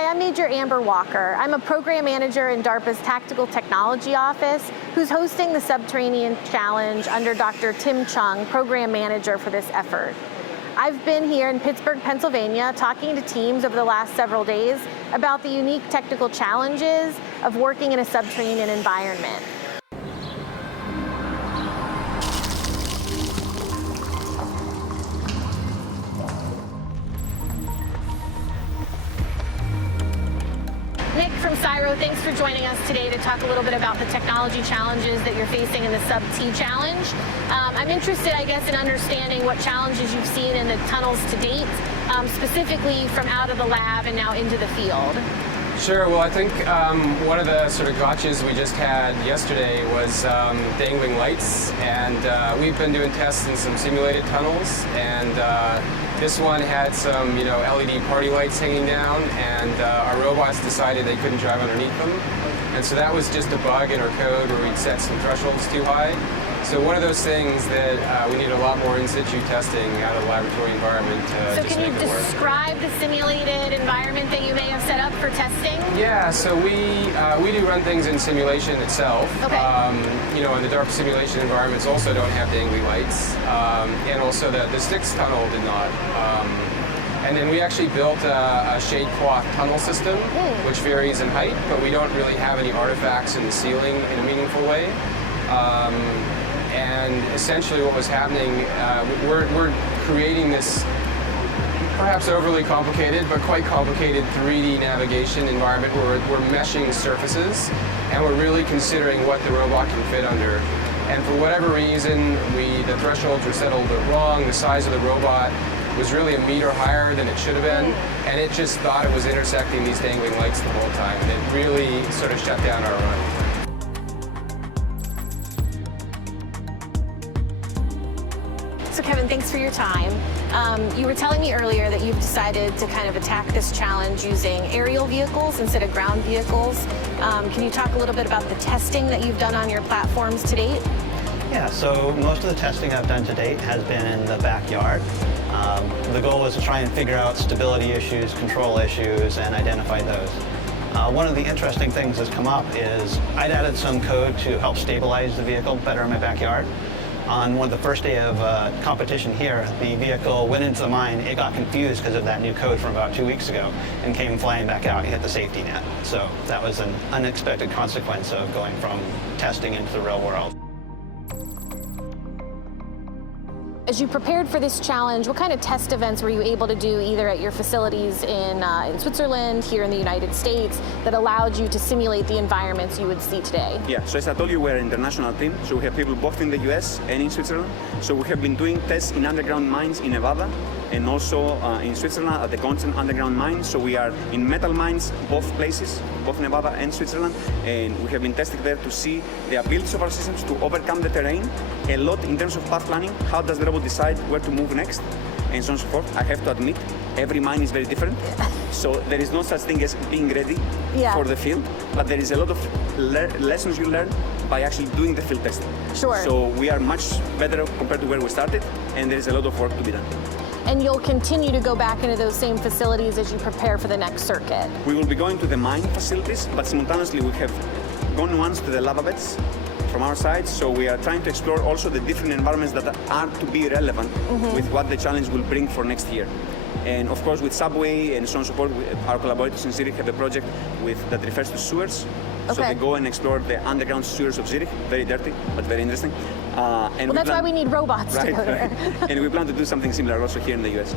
Hi, I'm Major Amber Walker. I'm a program manager in DARPA's Tactical Technology Office, who's hosting the Subterranean Challenge under Dr. Tim Chung, program manager for this effort. I've been here in Pittsburgh, Pennsylvania, talking to teams over the last several days about the unique technical challenges of working in a subterranean environment. Nick from CSIRO, thanks for joining us today to talk a little bit about the technology challenges that you're facing in the SubT challenge. I'm interested, I guess, in understanding what challenges you've seen in the tunnels to date, specifically from out of the lab and now into the field. Sure. Well, I think one of the sort of gotchas we just had yesterday was dangling lights, and we've been doing tests in some simulated tunnels, and this one had some, LED party lights hanging down, and our robots decided they couldn't drive underneath them, and so that was just a bug in our code where we'd set some thresholds too high. So one of those things that we need a lot more in situ testing out of the laboratory environment to So just can you make it work. describe the simulated environment that you may have set up for testing? Yeah, so we do run things in simulation itself. Okay. And the DARPA simulation environments also don't have dangly lights, and also the Styx tunnel did not. And then we actually built a shade cloth tunnel system, which varies in height, but we don't really have any artifacts in the ceiling in a meaningful way. And essentially what was happening, we're creating this perhaps overly complicated, but quite complicated 3D navigation environment where we're meshing surfaces, and we're really considering what the robot can fit under. And for whatever reason, the thresholds were set a little bit wrong. The size of the robot was really 1 meter higher than it should have been, and it just thought it was intersecting these dangling lights the whole time. And it really sort of shut down our run. So Kevin, thanks for your time. You were telling me earlier that you've decided to kind of attack this challenge using aerial vehicles instead of ground vehicles. Can you talk a little bit about the testing that you've done on your platforms to date? Yeah, so most of the testing I've done to date has been in the backyard. The goal was to try and figure out stability issues, control issues, and identify those. One of the interesting things that's come up is I'd added some code to help stabilize the vehicle better in my backyard. On the first day of competition here, the vehicle went into the mine. It got confused because of that new code from about 2 weeks ago and came flying back out and hit the safety net. So that was an unexpected consequence of going from testing into the real world. As you prepared for this challenge, what kind of test events were you able to do either at your facilities in Switzerland, here in the United States, that allowed you to simulate the environments you would see today? Yeah, so as I told you, we're an international team, so we have people both in the US and in Switzerland. So we have been doing tests in underground mines in Nevada and also in Switzerland at the Constant underground mine. So we are in metal mines, both places, both Nevada and Switzerland, and we have been testing there to see the abilities of our systems to overcome the terrain, a lot in terms of path planning. How does the robot decide where to move next, and so on and so forth. I have to admit, every mine is very different, so there is no such thing as being ready for the field, but there is a lot of lessons you learn by actually doing the field testing. Sure. So we are much better compared to where we started, and there is a lot of work to be done. And you'll continue to go back into those same facilities as you prepare for the next circuit? We will be going to the mine facilities, but simultaneously we have gone once to the lava beds from our side, so we are trying to explore also the different environments that are to be relevant with what the challenge will bring for next year. And of course with Subway and so on and so forth, our collaborators in Zurich have a project that refers to sewers. Okay. So they go and explore the underground sewers of Zurich, very dirty, but very interesting. Well, that's why we need robots to go there. And we plan to do something similar also here in the US.